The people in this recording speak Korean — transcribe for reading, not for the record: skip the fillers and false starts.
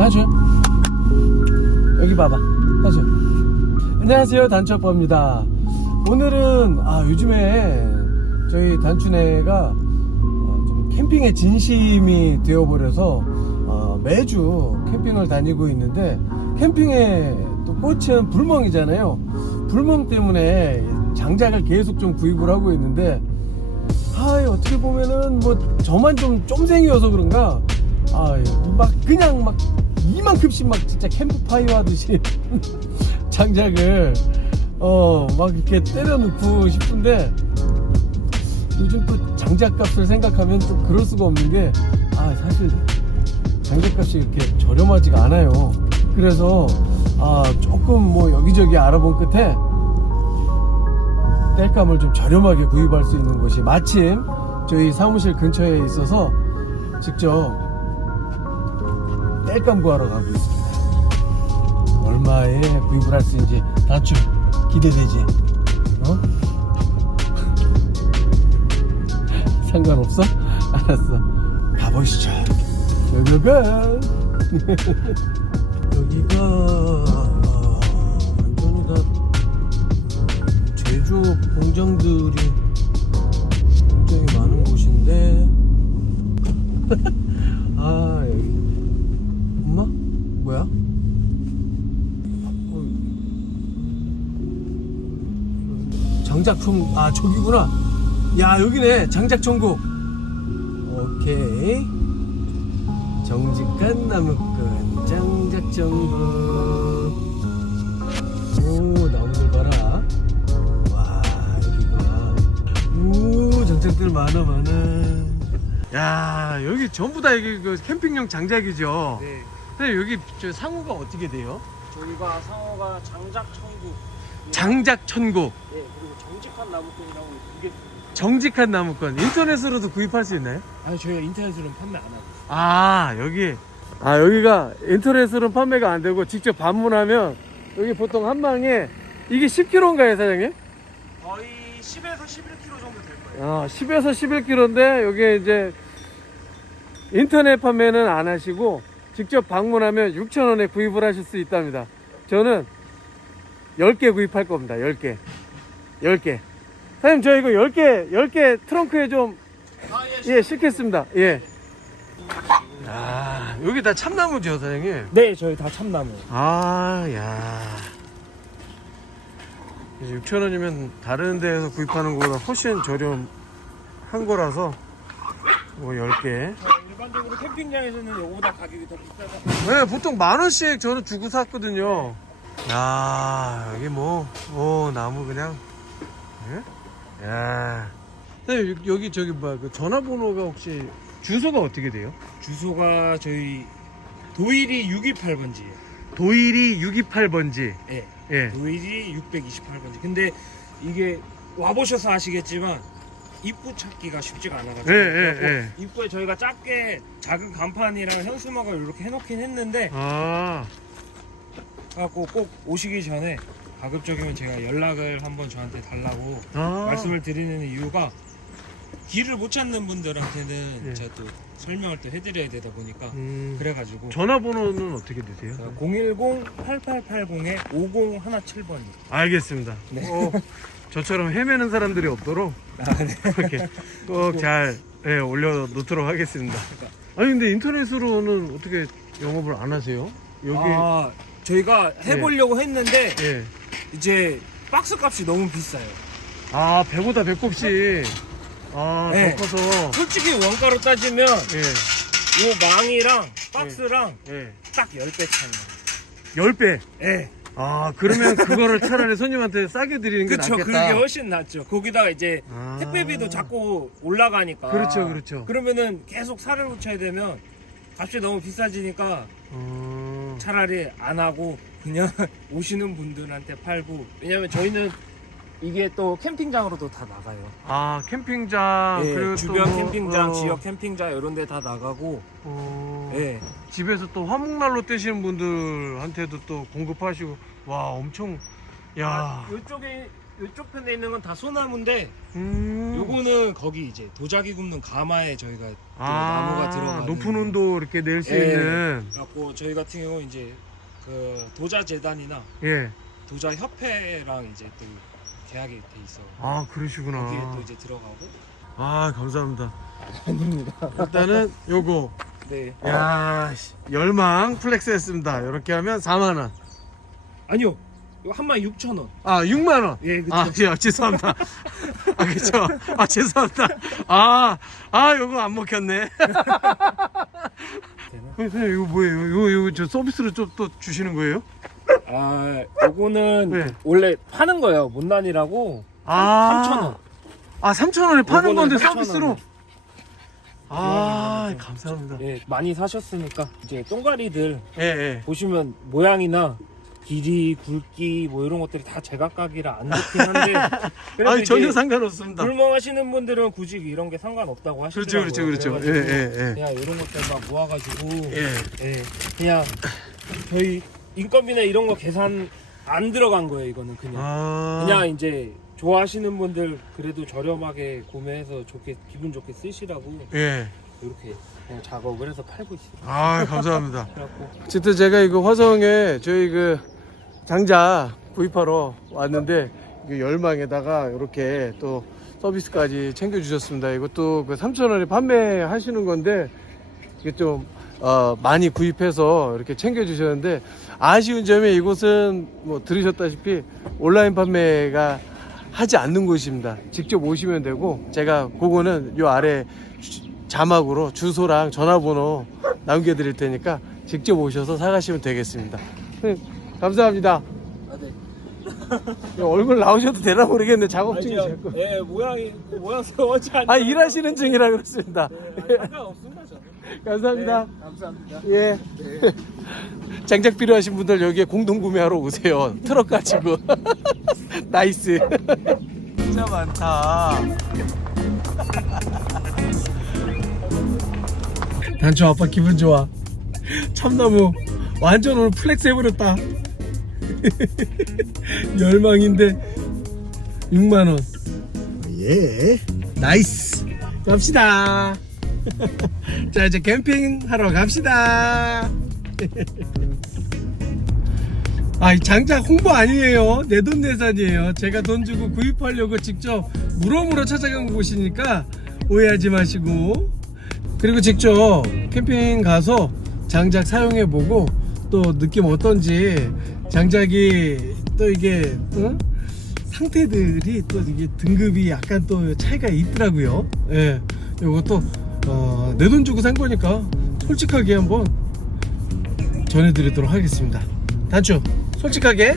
단추 여기 봐봐. 단추. 안녕하세요, 단추아빠입니다. 오늘은 요즘에 저희 단추네가 좀 캠핑에 진심이 되어버려서 매주 캠핑을 다니고 있는데, 캠핑에 또 꽃은 불멍이잖아요. 불멍 때문에 장작을 계속 좀 구입을 하고 있는데, 어떻게 보면은 뭐 저만 좀 쫌생이어서 그런가 막 그냥 막 이만큼씩 막 진짜 캠프파이어 하듯이 장작을 막 이렇게 때려 넣고 싶은데, 요즘 또 장작값을 생각하면 또 그럴 수가 없는 게 사실 장작값이 이렇게 저렴하지가 않아요. 그래서 조금 뭐 여기저기 알아본 끝에 땔감을 좀 저렴하게 구입할 수 있는 곳이 마침 저희 사무실 근처에 있어서 직접 땔감 구하러 가고 있습니다. 얼마에 구입을 할 수 있는지 단추 기대되지? 상관없어? 알았어, 가보시죠. 여기가 완전히 다 제조 공장들이 굉장히 많은 곳인데 여기 엄마? 뭐야? 장작총, 저기구나. 야, 여기네. 장작천국. 오케이. 정직한 나무꾼 장작천국. 오, 나무들 봐라. 와, 여기구나. 장작들 많아. 야, 여기 전부 다 여기 그 캠핑용 장작이죠? 네. 근데 여기 저 상호가 어떻게 돼요? 저희가 상어가 장작천국. 장작천국. 네, 그리고 정직한 나무꾼이라고 이게. 정직한 나무꾼. 인터넷으로도 구입할 수 있나요? 저희가 인터넷으로는 판매 안 하고. 여기가 인터넷으로는 판매가 안 되고 직접 방문하면 여기 보통 한 방에 이게 10kg인가요, 사장님? 거의 10에서 11kg 정도 될 거예요. 10에서 11kg인데 여기 이제 인터넷 판매는 안 하시고 직접 방문하면 6,000원에 구입을 하실 수 있답니다. 저는 10개 구입할 겁니다. 10개. 사장님, 저 이거 10개 트렁크에 좀 싣겠습니다. 예. 여기 다 참나무죠, 사장님? 네, 저희 다 참나무. 야. 6,000원이면 다른 데에서 구입하는 것보다 훨씬 저렴한 거라서 뭐 10개. 일반적으로 캠핑장에서는 이거보다 가격이 더 비싸서. 네, 보통 10,000원씩 저는 주고 샀거든요. 여기 나무 그냥. 예? 야. 근데 여기 저기 그 전화번호가 혹시 주소가 어떻게 돼요? 주소가 저희 도일이 628번지예요. 도일이 628번지. 네. 예. 도일이 628번지. 근데 이게 와보셔서 아시겠지만 입구 찾기가 쉽지가 않아가지고. 예. 입구에 저희가 작게 작은 간판이랑 현수막을 이렇게 해놓긴 했는데, 갖고 꼭 오시기 전에 가급적이면 제가 연락을 한번 저한테 달라고 말씀을 드리는 이유가, 길을 못 찾는 분들한테는 제가 또 설명을 또 해드려야 되다 보니까 그래가지고. 전화번호는 어떻게 되세요? 010-8880-5017번이요. 알겠습니다. 네. 저처럼 헤매는 사람들이 없도록 이렇게 꼭 잘 올려놓도록 하겠습니다. 아니, 근데 인터넷으로는 어떻게 영업을 안 하세요? 여기 저희가 해보려고 했는데 이제 박스 값이 너무 비싸요. 배보다 배꼽씩 더 커서. 솔직히 원가로 따지면 이 망이랑 박스랑 딱 10배 차이 나요. 10배? 네. 그러면 그거를 차라리 손님한테 싸게 드리는 게 그쵸, 낫겠다. 그게 훨씬 낫죠. 거기다가 이제 택배비도 자꾸 올라가니까. 그렇죠. 그러면은 계속 살을 붙여야 되면 값이 너무 비싸지니까 차라리 안 하고 그냥 오시는 분들한테 팔고. 왜냐면 저희는 이게 또 캠핑장으로도 다 나가요. 캠핑장. 그리고 주변 또 캠핑장, 지역 캠핑장 이런 데 다 나가고. 집에서 또 화목난로 떼시는 분들한테도 또 공급하시고. 와, 엄청. 야. 이쪽 편에 있는 건 다 소나무인데 음. 요거는 거기 이제 도자기 굽는 가마에 저희가 또 나무가 들어가는 높은 온도 이렇게 낼 수 예. 있는. 갖고 저희 같은 경우 이제 그 도자 재단이나 예. 도자 협회랑 이제 또 계약이 돼 있어. 아, 그러시구나. 거기에 또 이제 들어가고. 아, 감사합니다. 아닙니다. 일단은 요거. 네. 야, 열망 플렉스 했습니다. 이렇게 하면 4만 원. 아니요. 이거 한 마리 6,000원. 아, 6만 원. 예, 그쵸. 아, 예, 죄송합니다. 아, 그쵸. 아, 죄송합니다. 요거 안 먹혔네. 선생님, 이거 뭐예요? 이거 저 서비스로 좀 또 주시는 거예요? 아, 요거는 네. 원래 파는 거예요. 못난이라고. 아, 3,000원. 아, 3,000원에 파는 요거는 건데 3,000원. 서비스로? 아, 네. 감사합니다. 예, 많이 사셨으니까 이제 똥가리들 예, 예. 보시면 모양이나 길이, 굵기 뭐 이런 것들이 다 제각각이라 안 좋긴 한데 그래도 아니, 전혀 이제 상관없습니다. 불멍하시는 분들은 굳이 이런 게 상관없다고 하시더라고요. 그렇죠. 예, 그래가지고 예, 예. 그냥 이런 것들만 모아가지고 예. 예, 그냥 저희 인건비나 이런 거 계산 안 들어간 거예요. 이거는 아, 그냥 이제 좋아하시는 분들 그래도 저렴하게 구매해서 좋게 기분 좋게 쓰시라고 예. 이렇게 그냥 작업을 해서 팔고 있어요. 아, 감사합니다. 그래갖고 어쨌든 제가 이거 화성에 저희 그 장작 구입하러 왔는데 그 열망에다가 이렇게 또 서비스까지 챙겨주셨습니다. 이것도 그 3,000원에 판매하시는 건데 이게 좀 많이 구입해서 이렇게 챙겨주셨는데 아쉬운 점이 이곳은 뭐 들으셨다시피 온라인 판매가 하지 않는 곳입니다. 직접 오시면 되고 제가 그거는 요 아래 자막으로 주소랑 전화번호 남겨드릴 테니까 직접 오셔서 사가시면 되겠습니다. 감사합니다. 아, 네. 얼굴 나오셔도 되나 모르겠네. 작업 중이 아니요. 자꾸. 예, 모양새하지 않아요. 아, 일하시는 중이라 그렇습니다. 네, 상관없습니다, 저는. 감사합니다. 네, 감사합니다. 예. 장작 필요하신 분들 여기에 공동 구매하러 오세요. 트럭 가지고. 나이스. 진짜 많다. 단초 아빠 기분 좋아. 참나무 완전 오늘 플렉스 해버렸다. 열망인데 6만원. 예. 나이스. 갑시다. 자, 이제 캠핑 하러 갑시다. 아, 이 장작 홍보 아니에요. 내돈내산이에요. 제가 돈 주고 구입하려고 직접 물어물어 찾아간 곳이니까 오해하지 마시고, 그리고 직접 캠핑 가서 장작 사용해보고 또 느낌 어떤지, 장작이 또 이게 상태들이 또 이게 등급이 약간 또 차이가 있더라고요. 예, 요것도 내 돈 주고 산 거니까 솔직하게 한번 전해드리도록 하겠습니다. 단추 솔직하게